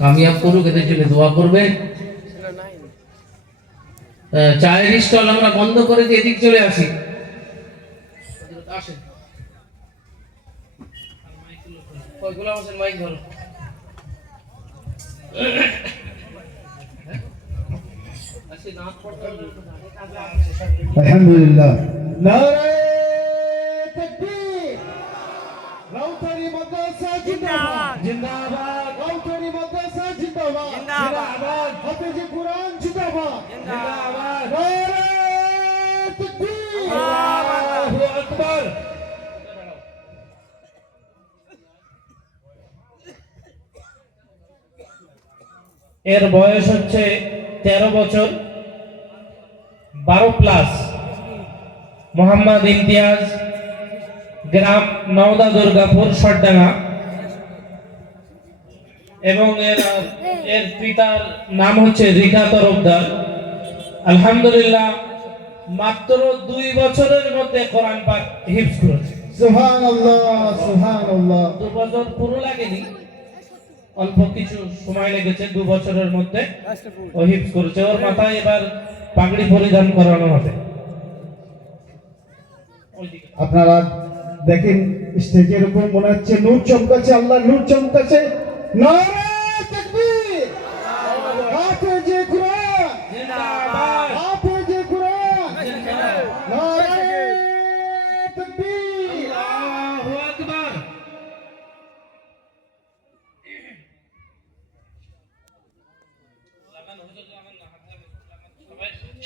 কামিয়াব করুক এদের জন্য দোয়া করবেন চায়ের স্টল আমরা বন্ধ করে দিয়ে এদিক চলে আসি। আসেন। গোলাম হোসেন মাইক ধরো। নাচ পড়তে হবে। আলহামদুলিল্লাহ। নারে তাকবীর। রাউতারি মাদ্রাসা জিন্দাবাদ। জিন্দাবাদ। জিন্দাবাদ। জিন্দাবাদ। হাফেজ কুরআন জিন্দাবাদ। জিন্দাবাদ। নারে তাকবীর আল্লাহু আকবার। এর বয়স হচ্ছে তেরো বছর। বারো প্লাস মোহাম্মদ ইমতিয়াজ গ্রাম নওদা দুর্গাপুর সরডাঙ্গা এবং এর এর পিতার নাম হচ্ছে রিকা তরফদার। আলহামদুলিল্লাহ মাত্র দুই বছরের মধ্যে কোরআন পাক হিফজ করেছে। সুবহানাল্লাহ সুবহানাল্লাহ। দু বছর পুরো লাগেনি অল্প কিছু সময় লেগেছে দু বছরের মধ্যে ও হিপস করেছে। ওর মাথায় এবার পাগড়ি পরিধান করানো হবে। আপনারা দেখেন স্টেজের উপর মনে হচ্ছে নূর চমকাচ্ছে আল্লাহ নূর চমকাচ্ছে।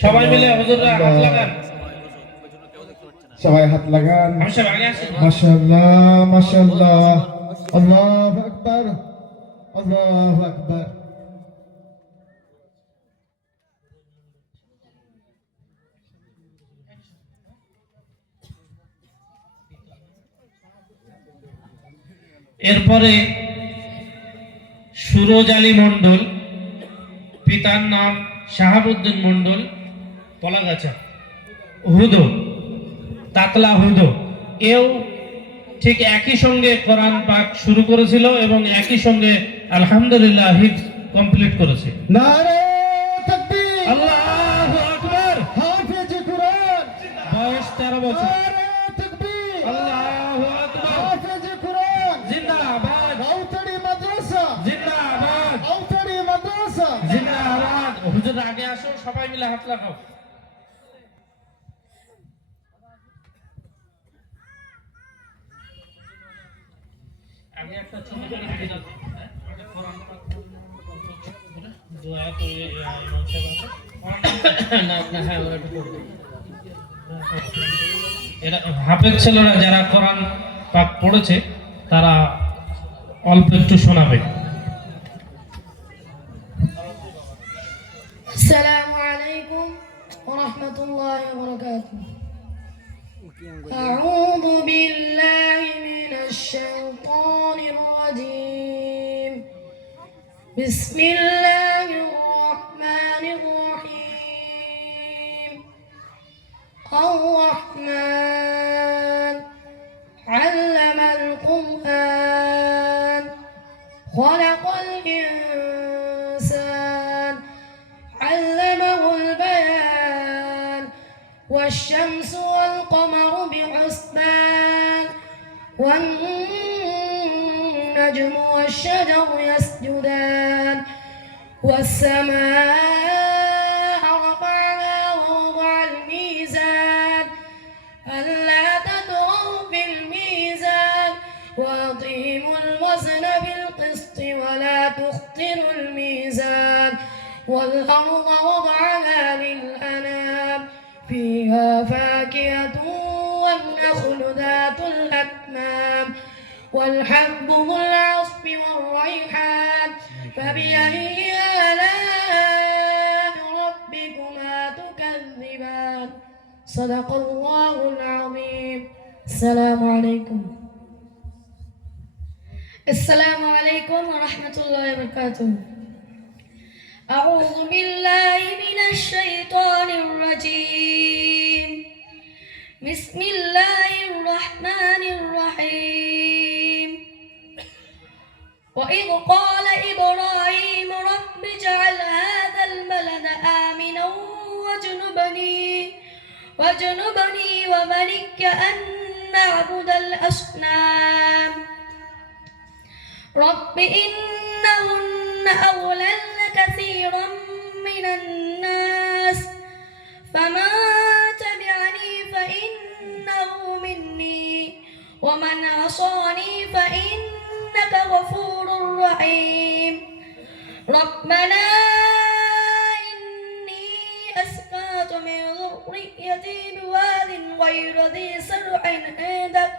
সবাই মিলে হুজুররা হাত লাগান। সবাই হাত লাগান। মাশাআল্লাহ মাশাআল্লাহ। আল্লাহু আকবার। এরপরে সুরজ আলী মণ্ডল, পিতার নাম শাহাবুদ্দিন মণ্ডল, পলাগাছা, হুদো, তাতলা হুদো। এও ঠিক একই সঙ্গে কোরআন পাক শুরু করেছিল এবং একই সঙ্গে আলহামদুলিল্লাহ হিফ কমপ্লিট করেছে বয়স তেরো বছর। হুজুর আগে আসো সবাই মিলে হাত লাগাও। আগে একটা ছোট করে ভিডিও দাও। কোরআন পাক দোয়া করে ইমাম সাহেব আছে। না না হ্যাঁ ওরা একটু করবে। এরা হাফেজ ছেলেরা যারা কোরআন পাক পড়েছে তারা অল্প একটু শোনাবে السلام عليكم ورحمة الله وبركاته أعوذ بالله من الشيطان الرجيم بسم الله الرحمن الرحيم. الرحمن علم القرآن خلق الإنسان علمه البيان والشمس والقمر بحسبان والنجم والشجر يسجدان. والسماء رفعها ووضع الميزان ألا تطغوا في الميزان وأقيموا الوزن بالقسط ولا تخسروا الميزان والأرض وضعها للأنام فيها فاكهة والنخل ذات الأكمام والحب ذو العصف والريحان فبأي صدق الله العظيم السلام عليكم السلام عليكم ورحمة الله وبركاته أعوذ بالله من الشيطان الرجيم بسم الله الرحمن الرحيم وإذ قال إبراهيم رب اجعل هذا البلد آمنا واجنبني وبني أن نعبد الأصنام. رب إنهن أضللن كثيرا من الناس. فمن تبعني فإنه مني. ومن عصاني فإنك غفور رحيم. ربنا ذريتي بواد غير ذي سرع عندك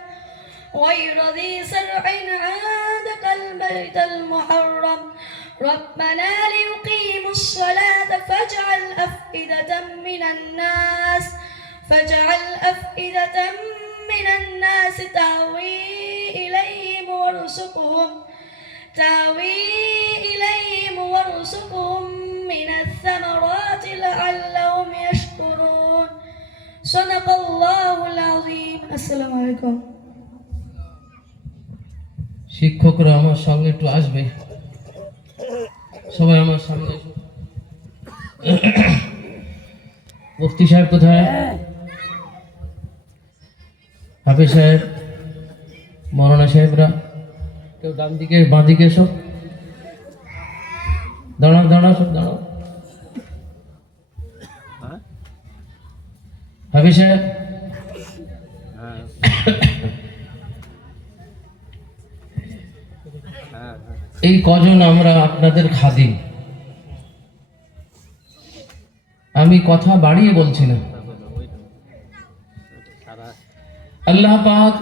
غير ذي سرع عندك البيت المحرم. ربنا ليقيموا الصلاة فاجعل أفئدة من الناس فاجعل أفئدة من الناس تهوي إليهم وارزقهم تهوي إليهم وارزقهم من الثمرات শিক্ষকরা আমার সঙ্গে একটু আসবে। সবাই আমার সামনে মুফতি সাহেব কোথায়? হাফিজ সাহেব মৌলানা সাহেবরা কেউ ডান দিকে বাঁ দিকে এসো। দাঁড়াও দাঁড়াও সব দাঁড়াও। হ্যাঁ? হাফিজ সাহেব এই কজন আমরা আপনাদের খাদিম? আমি কথা বাড়িয়ে বলছি না আল্লাহ পাক